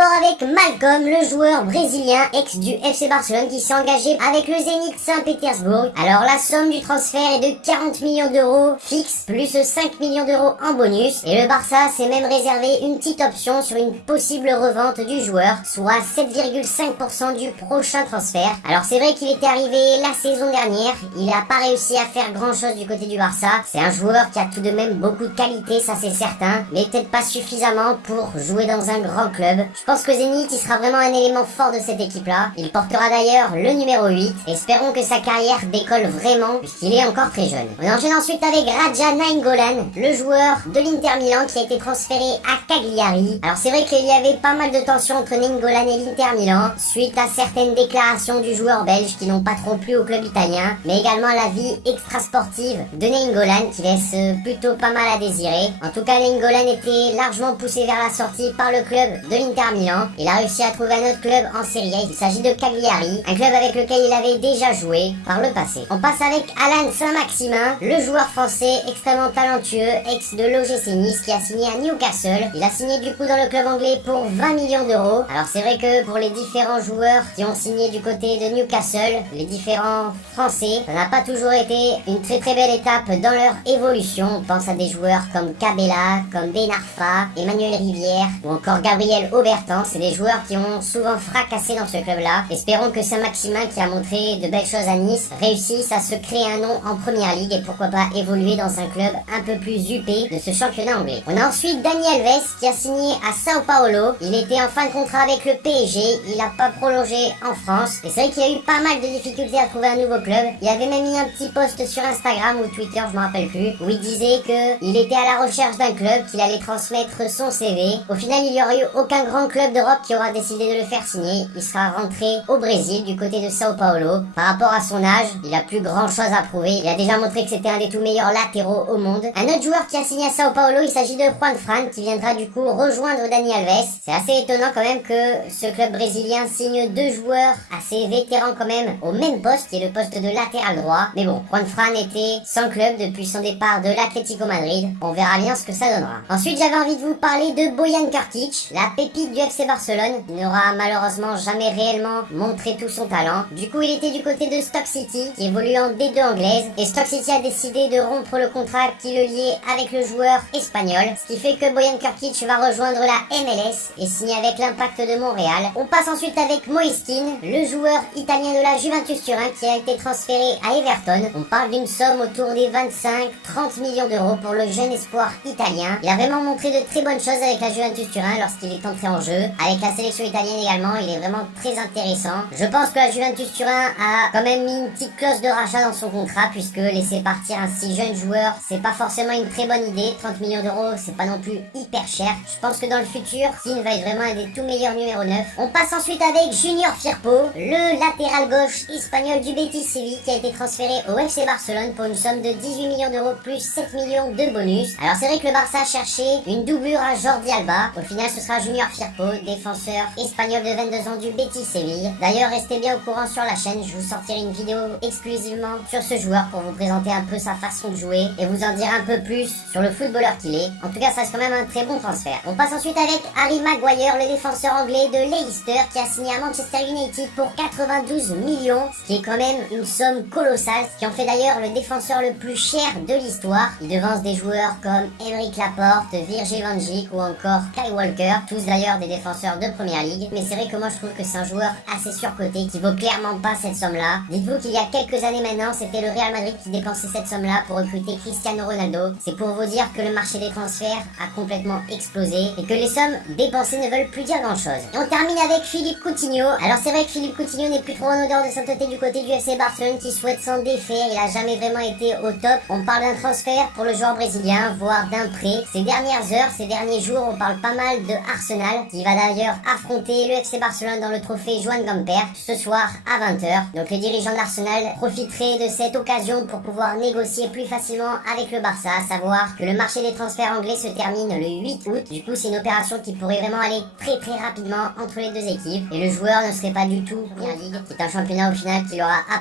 rapport avec Malcom, le joueur brésilien ex du FC Barcelone qui s'est engagé avec le Zénith Saint-Pétersbourg. Alors la somme du transfert est de 40 millions d'euros fixe, plus 5 millions d'euros en bonus. Et le Barça s'est même réservé une petite option sur une possible revente du joueur, soit 7,5% du prochain transfert. Alors c'est vrai qu'il était arrivé la saison dernière, il n'a pas réussi à faire grand chose du côté du Barça. C'est un joueur qui a tout de même beaucoup de qualité, ça c'est certain, mais peut-être pas suffisamment pour jouer dans un grand club. Je pense que Zénith, il sera vraiment un élément fort de cette équipe-là. Il portera d'ailleurs le numéro 8. Espérons que sa carrière décolle vraiment, puisqu'il est encore très jeune. On enchaîne ensuite avec Radja Nainggolan, le joueur de l'Inter Milan qui a été transféré à Cagliari. Alors c'est vrai qu'il y avait pas mal de tensions entre Nainggolan et l'Inter Milan, suite à certaines déclarations du joueur belge qui n'ont pas trop plu au club italien, mais également à la vie extrasportive de Nainggolan qui laisse plutôt pas mal à désirer. En tout cas, Nainggolan était largement poussé vers la sortie par le club de l'Inter Milan. Il a réussi à trouver un autre club en Serie A. Il s'agit de Cagliari, un club avec lequel il avait déjà joué par le passé. On passe avec Alan Saint-Maximin, le joueur français extrêmement talentueux, ex de l'OGC Nice, qui a signé à Newcastle. Il a signé du coup dans le club anglais pour 20 millions d'euros. Alors c'est vrai que pour les différents joueurs qui ont signé du côté de Newcastle, les différents français, ça n'a pas toujours été une très belle étape dans leur évolution. On pense à des joueurs comme Cabella, comme Ben Arfa, Emmanuel Rivière ou encore Gabriel Aubertan. C'est des joueurs qui ont souvent fracassé dans ce club-là. Espérons que Saint-Maximin, qui a montré de belles choses à Nice, réussisse à se créer un nom en première ligue et pourquoi pas évoluer dans un club un peu plus huppé de ce championnat anglais. On a ensuite Dani Alves qui a signé à Sao Paulo. Il était en fin de contrat avec le PSG. Il n'a pas prolongé en France. Et c'est vrai qu'il a eu pas mal de difficultés à trouver un nouveau club. Il avait même mis un petit post sur Instagram ou Twitter, je me rappelle plus, où il disait qu'il était à la recherche d'un club, qu'il allait transmettre son CV. Au final, il n'y aura eu aucun grand club d'Europe qui aura décidé de le faire signer. Il sera rentré au Brésil, du côté de Sao Paulo. Par rapport à son âge, il a plus grand chose à prouver. Il a déjà montré que c'était un des tout meilleurs latéraux au monde. Un autre joueur qui a signé à Sao Paulo, il s'agit de Juan Fran, qui viendra du coup rejoindre Dani Alves. C'est assez étonnant quand même que ce club brésilien signe deux joueurs assez vétérans quand même au même poste, qui est le poste de latéral droit. Mais bon, Juan Fran était sans club depuis son départ de l'Atlético Madrid. On verra bien ce que ça donnera. Ensuite, j'avais envie de vous parler de Bojan Krkić, la pépite du FC Barcelone. Il n'aura malheureusement jamais réellement montré tout son talent. Du coup, il était du côté de Stoke City, qui évolue en D2 anglaise. Et Stoke City a décidé de rompre le contrat qui le liait avec le joueur espagnol. Ce qui fait que Bojan Krkić va rejoindre la MLS et signer avec l'Impact de Montréal. On passe ensuite avec Moise Kean, le joueur italien de la Juventus Turin qui a été transféré à Everton. On parle d'une somme autour des 25-30 millions d'euros pour le jeune espoir italien. Il a vraiment montré de très bonnes choses avec la Juventus Turin lorsqu'il est entré en jeu. Avec la sélection italienne également, il est vraiment très intéressant. Je pense que la Juventus Turin a quand même mis une petite clause de rachat dans son contrat, puisque laisser partir un si jeune joueur, c'est pas forcément une très bonne idée. 30 millions d'euros, c'est pas non plus hyper cher. Je pense que dans le futur, Kean va être vraiment un des tout meilleurs numéro 9. On passe ensuite avec Junior Firpo, le latéral gauche espagnol du Betis Séville qui a été transféré au FC Barcelone pour une somme de 18 millions d'euros plus 7 millions de bonus. Alors c'est vrai que le Barça cherchait une doublure à Jordi Alba. Au final, ce sera Junior Firpo, défenseur espagnol de 22 ans du Betis Séville. D'ailleurs, restez bien au courant sur la chaîne. Je vous sortirai une vidéo exclusivement sur ce joueur pour vous présenter un peu sa façon de jouer et vous en dire un peu plus sur le footballeur qu'il est. En tout cas, ça reste quand même un très bon transfert. On passe ensuite avec Harry Maguire, le défenseur anglais de Leicester qui a signé à Manchester United pour 92 millions, ce qui est quand même une somme colossale, ce qui en fait d'ailleurs le défenseur le plus cher de l'histoire. Il devance des joueurs comme Aymeric Laporte, Virgil van Dijk ou encore Kyle Walker, tous d'ailleurs des défenseurs de première ligue. Mais c'est vrai que moi je trouve que c'est un joueur assez surcoté qui vaut clairement pas cette somme-là. Dites-vous qu'il y a quelques années maintenant, c'était le Real Madrid qui dépensait cette somme-là pour recruter Cristiano Ronaldo. C'est pour vous dire que le marché des transferts a complètement explosé et que les sommes dépensées ne veulent plus dire grand-chose. Et on termine avec Philippe Coutinho. Alors c'est vrai que Philippe Coutinho n'est plus trop en odeur de sainteté du côté du FC Barcelone qui souhaite s'en défaire. Il a jamais vraiment été au top. On parle d'un transfert pour le joueur brésilien, voire d'un prêt. Ces dernières heures, ces derniers jours, on parle pas mal de Arsenal qui va d'ailleurs affronter le FC Barcelone dans le trophée Joan Gamper ce soir à 20h. Donc les dirigeants d'Arsenal profiteraient de cette occasion pour pouvoir négocier plus facilement avec le Barça, à savoir que le marché des transferts anglais se termine le 8 août. Du coup, c'est une opération qui pourrait vraiment aller très rapidement entre les deux équipes et le joueur ne serait pas du tout Première Ligue. C'est un championnat au final qu'il aura appris